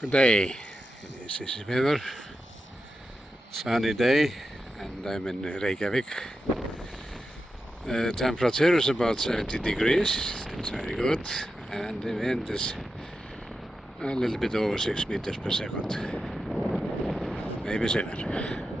Good day. This is weather. Sunny day, and I'm in Reykjavik. The temperature is about 70 degrees. It's very good, and the wind is a little bit over 6 meters per second. Maybe 7.